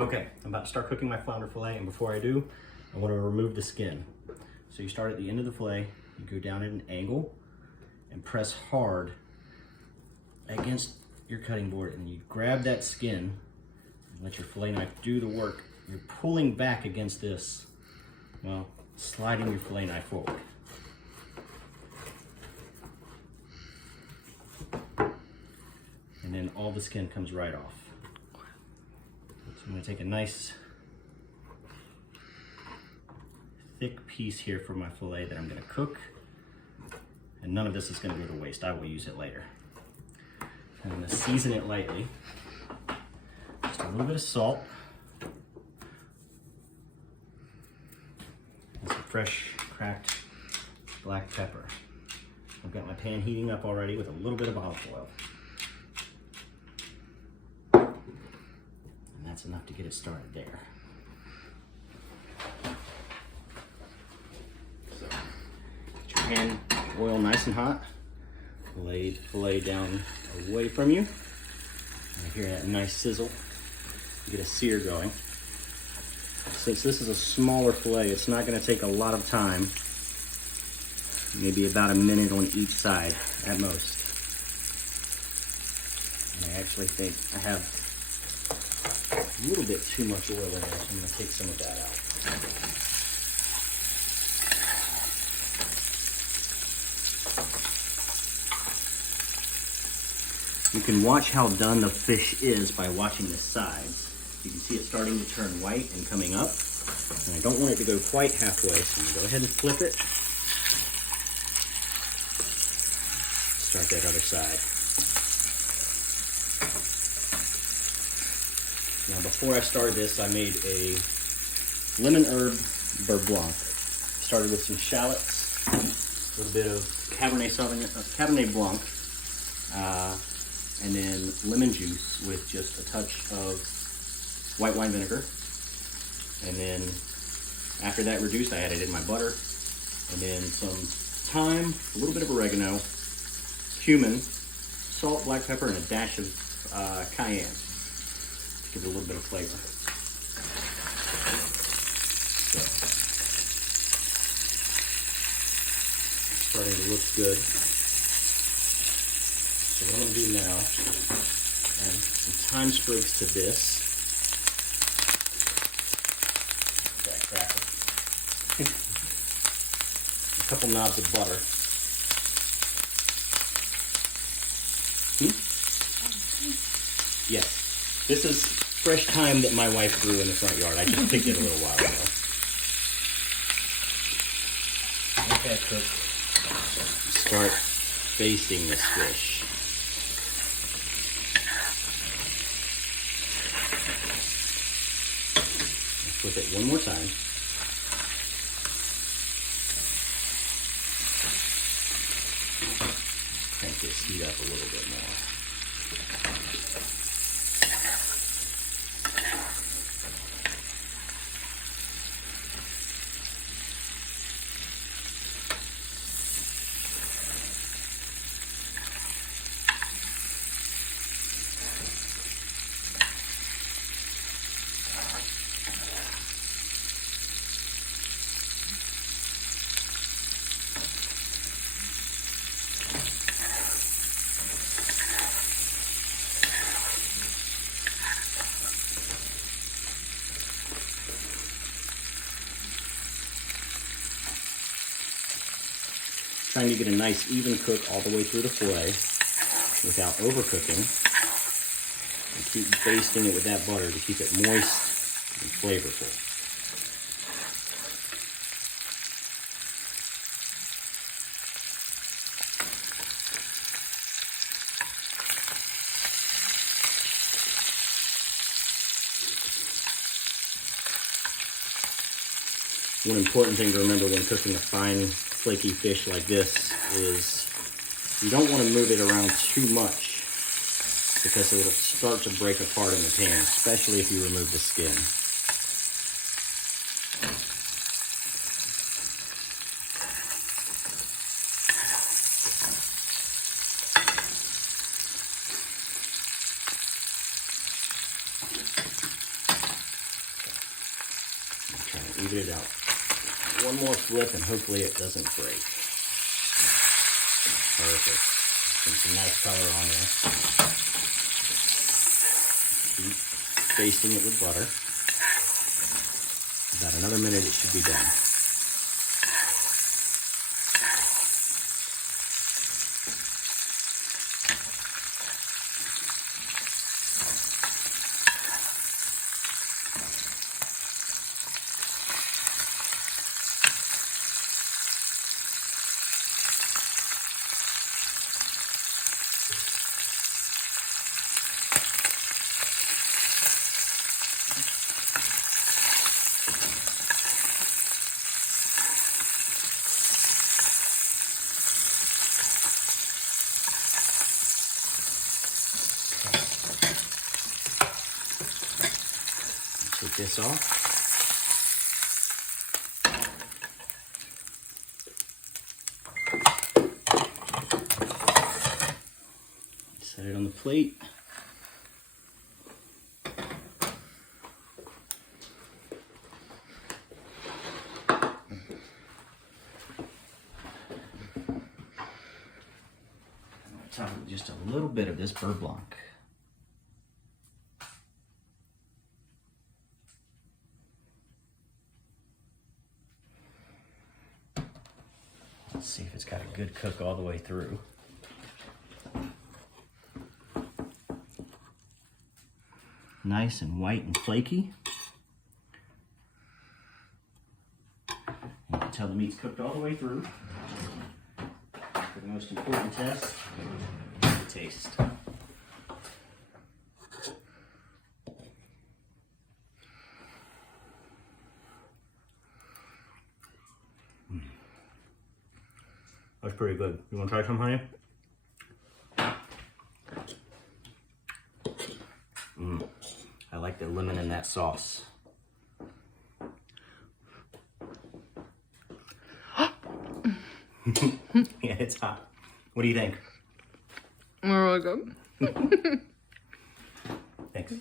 Okay, I'm about to start cooking my flounder fillet, and before I do, I want to remove the skin. So you start at the end of the fillet, you go down at an angle, and press hard against your cutting board, and you grab that skin, and let your fillet knife do the work. You're pulling back against this, well, sliding your fillet knife forward. And then all the skin comes right off. So I'm going to take a nice thick piece here for my fillet that I'm going to cook, and none of this is going to go to waste. I will use it later. I'm going to season it lightly. Just a little bit of salt. And some fresh cracked black pepper. I've got my pan heating up already with a little bit of olive oil. And that's enough to get it started there. So, get your pan oil nice and hot. Lay the fillet down away from you. I hear that nice sizzle. You get a sear going. Since this is a smaller fillet, it's not going to take a lot of time. Maybe about a minute on each side at most. And I actually think I have a little bit too much oil in there, so I'm going to take some of that out. You can watch how done the fish is by watching the sides. You can see it starting to turn white and coming up. And I don't want it to go quite halfway, so I'm going to go ahead and flip it. Start that other side. Now before I started this, I made a lemon herb beurre blanc. Started with some shallots, a little bit of Cabernet Blanc, and then lemon juice with just a touch of white wine vinegar. And then after that reduced, I added in my butter, and then some thyme, a little bit of oregano, cumin, salt, black pepper, and a dash of cayenne to give it a little bit of flavor. So, starting to look good. So what I'm going to do now, add some thyme sprigs to this. That cracker. A couple knobs of butter. Yes, this is fresh thyme that my wife grew in the front yard. I just picked it a little while ago. Let that cook. Start basting this fish. Flip it one more time. Crank this heat up a little bit more. Trying to get a nice even cook all the way through the fillet without overcooking. And keep basting it with that butter to keep it moist and flavorful. One important thing to remember when cooking a fine, flaky fish like this is you don't want to move it around too much because it'll start to break apart in the pan, especially if you remove the skin. even it out. One more flip and hopefully it doesn't break. Perfect. And some nice color on there. Keep basting it with butter. About another minute it should be done. Take this off. Set it on the plate. Top with just a little bit of this beurre blanc. Let's see if it's got a good cook all the way through. Nice and white and flaky. You can tell the meat's cooked all the way through. For the most important test, the taste. That's pretty good. You want to try some, honey? I like the lemon in that sauce. Yeah, it's hot. What do you think? Really good. Thanks.